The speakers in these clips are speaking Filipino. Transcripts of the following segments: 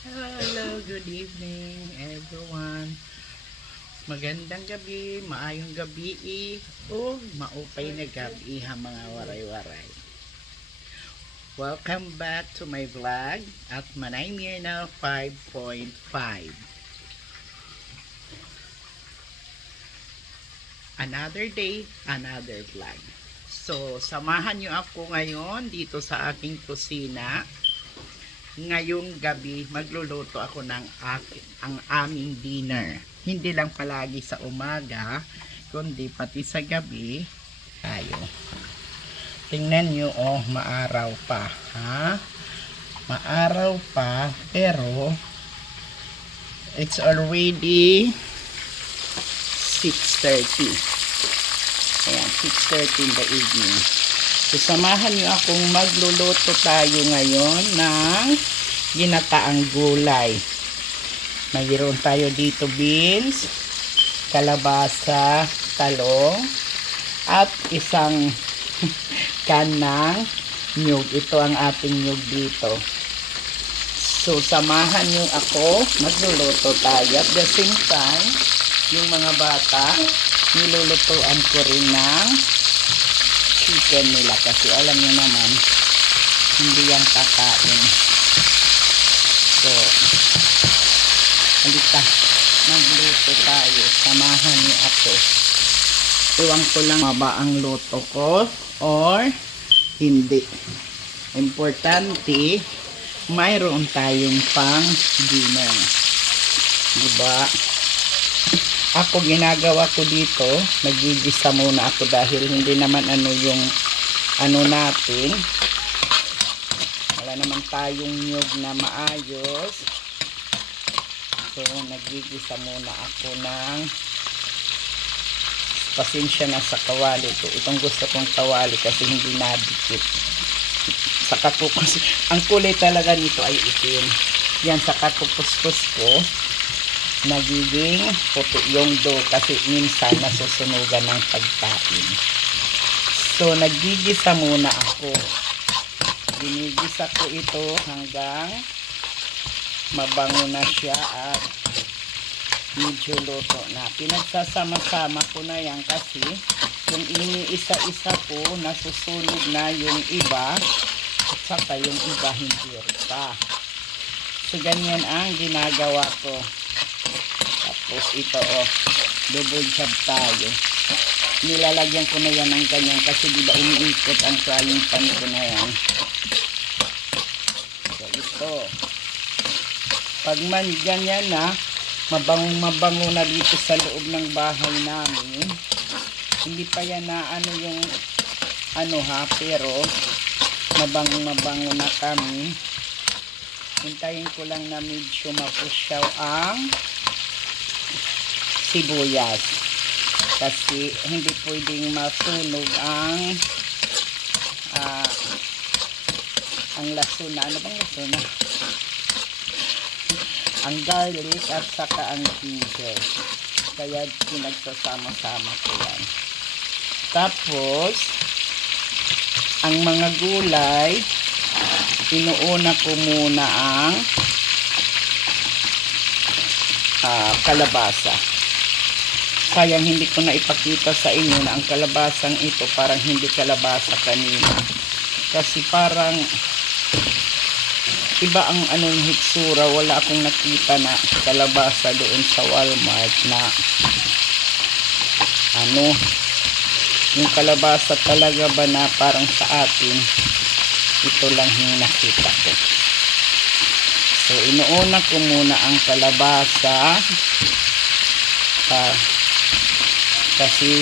Hello, good evening everyone. Magandang gabi, maayong gabi o maupay na gabi ha mga waray-waray. Welcome back to my vlog at Manay Mirna 5.5. Another day, another vlog. So, samahan nyo ako ngayon dito sa aking kusina. Ngayong gabi magluluto ako ng ang aming dinner. Hindi lang palagi sa umaga, kundi pati sa gabi tayo. Tingnan nyo, oh, maaraw pa, ha? Maaraw pa, pero it's already 6:30. Ayan, 6:30 in the evening. So, samahan nyo akong magluluto tayo ngayon ng ginataang gulay. Mayroon tayo dito beans, kalabasa, talong, at isang can ng nyug. Ito ang ating nyug dito. So, samahan nyo ako, magluluto tayo. At the same time, yung mga bata, nilulutuan ko rin ng chicken nila kasi alam nyo naman hindi yan kakain. So halika, magluto tayo, samahan niyo ako. Iwan ko lang maba ang luto ko or hindi. Importante mayroon tayong pang dinner, diba? Ako ginagawa ko dito, nagigisa muna ako dahil hindi naman yung natin. Wala naman tayong nyug na maayos. So nagigisa muna ako ng pasensya na sa kawali ko. Itong gusto kong kawali kasi hindi nadikit. Saka ang kulay talaga nito ay itim. Yan, saka kukuskus ko nagiging puti yung dough kasi minsan nasusunugan ng pagkain. So nagigisa muna ako. Ginigisa ko ito hanggang mabango na siya at medyo luto na. Pinagsasama-sama ko na yan kasi kung iniisa-isa ko nasusunog na yung iba at saka yung iba hindi pa. So ganyan ang ginagawa ko. Tapos ito, oh, double job tayo. Nilalagyan ko na yan ng ganyan kasi diba umiikot ang frying pan ko na yan. So ito, pag man ganyan na, mabango na dito sa loob ng bahay namin. Hindi pa yan na yung pero mabango na kami. Hintayin ko lang na medyo mapusyaw ang sibuyas kasi hindi pwedeng masunog ang lasuna. Ano bang lasuna? Ang garlic at saka ang ginger, kaya pinagsasama-sama ko yan. Tapos ang mga gulay, inuuna ko muna ang kalabasa. Sayang hindi ko na ipakita sa inyo na ang kalabasang ito parang hindi kalabasa kanina. Kasi parang iba ang hitsura. Wala akong nakita na kalabasa doon sa Walmart na yung kalabasa talaga ba na parang sa atin. Ito lang yung nakita ko. So inuuna ko muna ang kalabasa kasi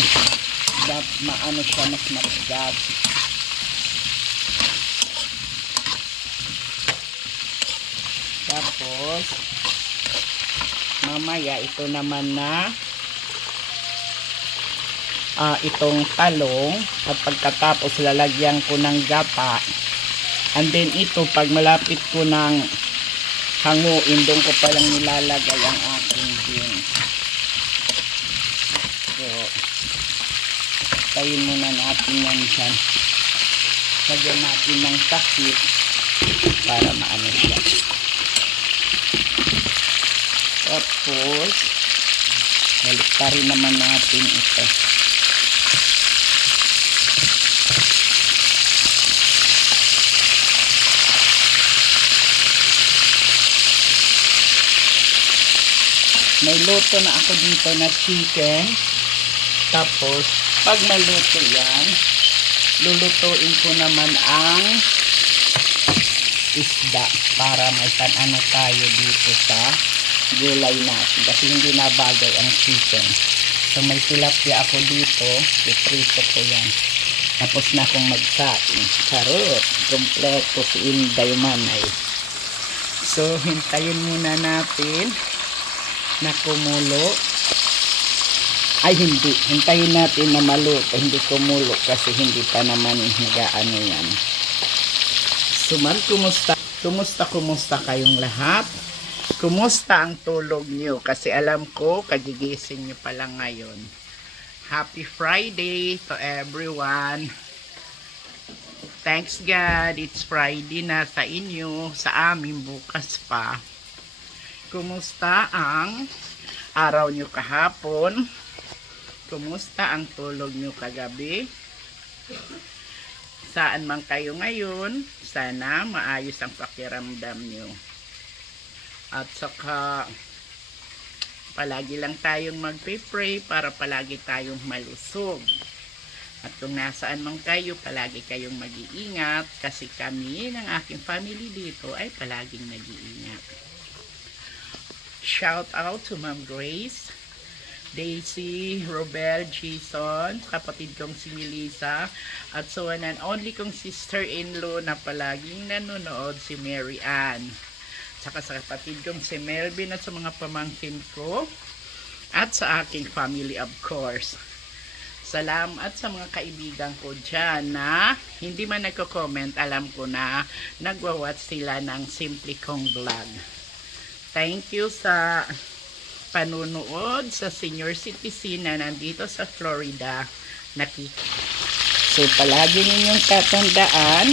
maano siya, mas matigas. Tapos mamaya ito naman na itong talong at pagkatapos lalagyan ko ng gata, and then ito pag malapit ko ng hanguin, doon ko palang nilalagay ang aking beans. So tayin muna natin yan dyan. Lagyan natin ng takip para maano siya. Tapos, balik pa rin naman natin ito. May luto na ako dito na chicken. Tapos, pag naluto yan, lulutuin ko naman ang isda para may pan-ano tayo dito sa gulay natin. Kasi hindi na bagay ang chicken. So, may tilapia ako dito. Iprito ko yan. Tapos na akong magkain. Charot. Kompleto si Inday Manay. So, hintayin muna natin na kumulo. Ay, hindi. Hintayin natin na maluto. Hindi kumulo kasi hindi pa naman nag-ano yan. So, man, kumusta? Kumusta kayong lahat? Kumusta ang tulog nyo? Kasi alam ko, kagigising nyo pa lang ngayon. Happy Friday to everyone. Thanks God, it's Friday na sa inyo. Sa amin, bukas pa. Kumusta ang araw nyo kahapon? Kumusta ang tulog nyo kagabi? Saan man kayo ngayon? Sana maayos ang pakiramdam nyo. At saka, palagi lang tayong magpe-pray para palagi tayong malusog. At kung nasaan man kayo, palagi kayong mag-iingat kasi kami ng aking family dito ay palaging nag-iingat. Shout out to Ma'am Grace, Daisy, Robel, Jason, kapatid kong si Melissa, at so one and only kong sister-in-law na palaging nanonood si Mary Ann. Tsaka sa kapatid kong si Melvin at sa mga pamangkin ko at sa aking family of course. Salamat sa mga kaibigan ko dyan na hindi man nagko-comment, alam ko na nagwa-watch sila ng Simply Kong Vlog. Thank you sa panunood sa senior citizen na nandito sa Florida. So palagi ninyong tatandaan,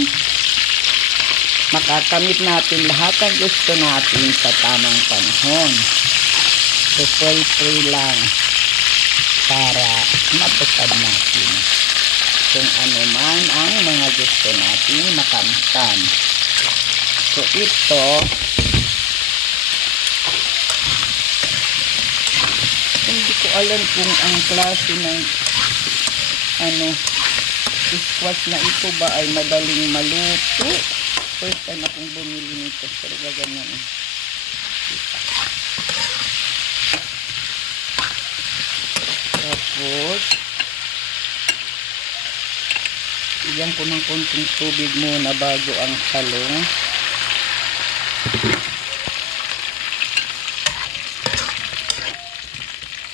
makakamit natin lahat ng gusto natin sa tamang panahon. So pray lang para matupad natin kung ano man ang mga gusto natin makamtan. So ito, hindi ko alam kung ang klase ng squash na ito ba ay madaling maluto. First time akong bumili nito, pero gaganyan Tapos iyan ko ng konting tubig muna bago ang talong.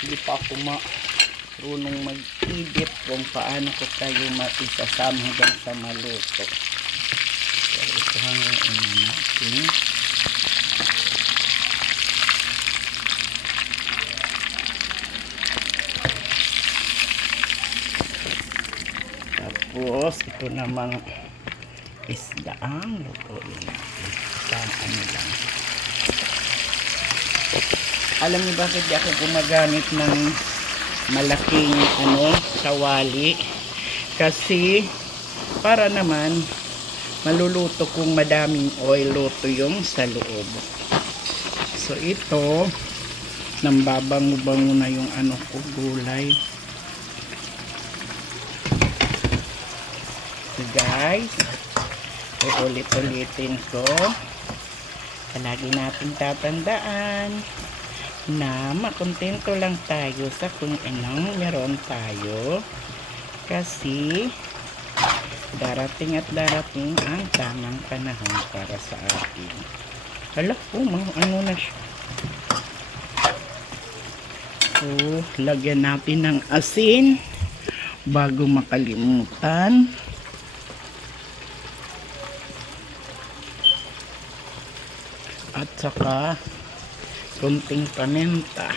Hindi pa ako marunong mag-edit kung paano ko kayo maisasama hanggang sa maluto. Pero ito hanggang natin. Tapos ito namang isda ang lutuin natin. Ano lang. Alam niyo bakit di ako gumagamit ng malaking kawali? Kasi para naman maluluto kung madaming oil, luto yung sa loob. So ito, nambabango-bango na yung gulay. So guys, ulit-ulitin ko. Palagi natin tatandaan na makontento lang tayo sa kung anong meron tayo kasi darating at darating ang tamang panahon para sa atin. Hala, ano na siya. So, lagyan natin ng asin bago makalimutan. At saka konting paminta.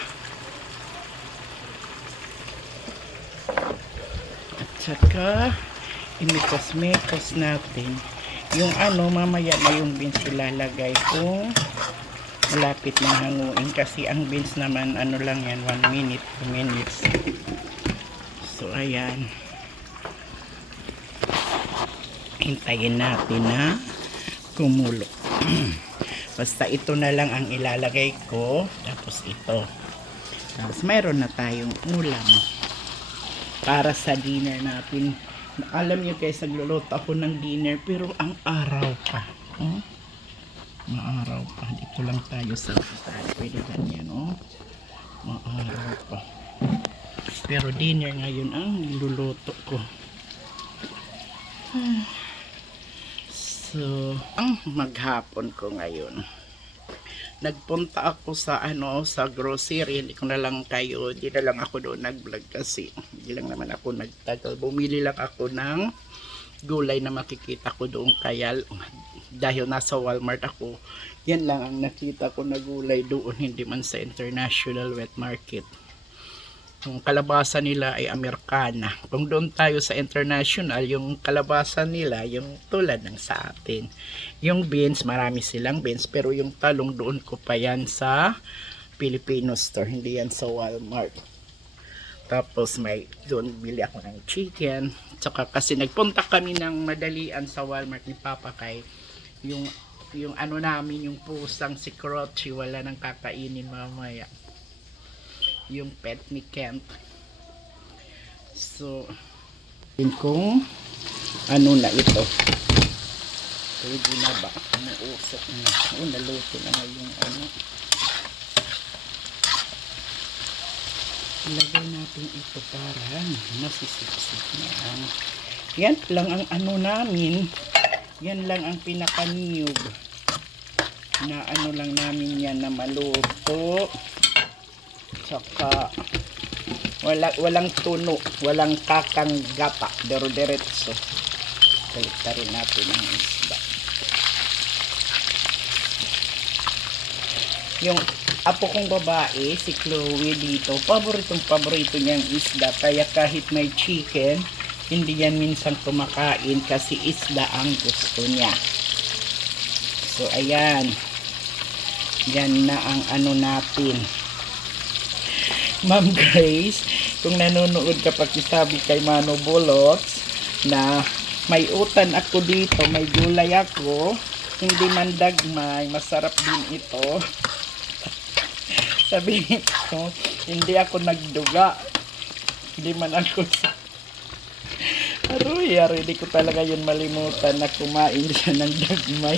At saka imikos-mikos natin yung mamaya na yung beans ilalagay kong malapit na hanguin kasi ang beans naman ano lang yan, 1 minute, 2 minutes. So ayan, hintayin natin na kumulo. Basta ito na lang ang ilalagay ko, tapos ito, tapos mayroon na tayong ulam para sa dinner natin. Alam nyo guys, nagluluto ako ng dinner pero ang araw pa, maaraw pa. Dito lang tayo sa pwede ganyan, maaraw pa, pero dinner ngayon ang niluluto ko. So ang maghapon ko ngayon, nagpunta ako sa sa grocery. Hindi ko na lang kayo, hindi na lang ako doon nag-vlog kasi hindi lang naman ako nagtagal. Bumili lang ako ng gulay na makikita ko doon kaya dahil nasa Walmart ako, yan lang ang nakita ko na gulay doon, hindi man sa International Wet Market. Yung kalabasa nila ay Americana. Kung doon tayo sa International, yung kalabasa nila yung tulad ng sa atin. Yung beans, marami silang beans, pero yung talong doon ko pa yan sa Filipino store, hindi yan sa Walmart. Tapos may doon bili ako ng chicken. Tsaka kasi nagpunta kami ng madalian sa Walmart ni Papa kay yung ano namin, yung pusang si Croci, wala nang kakainin mamaya. Yung pet ni Kent. So yun kung ano na ito, pwede na ba nausok na, naluto na yung ilagay natin ito para masisipsip na yan lang ang namin, yan lang ang pinakaniyog na lang namin yan na maluto. Saka walang tuno, walang kakang gata, diretso. Kalita rin natin ang isda. Yung apo kong babae, si Chloe dito, paborito niyang isda. Kaya kahit may chicken, hindi yan minsan kumakain kasi isda ang gusto niya. So ayan, yan na ang natin. Ma'am Grace, kung nanonood ka, pakisabi kay Mano Bulots na may utan ako dito, may gulay ako, hindi man dagmay, masarap din ito. Sabihin ko, hindi ako nagduga, hindi man ako aroy, hindi ko talaga yun malimutan na kumain siya ng dagmay.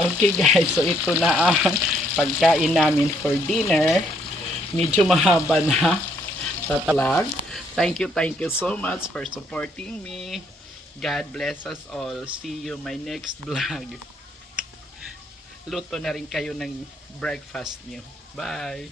Okay guys, so ito na ang pagkain namin for dinner. Medyo mahaba na sa talag. Thank you so much for supporting me. God bless us all. See you my next vlog. Luto na rin kayo ng breakfast niyo. Bye!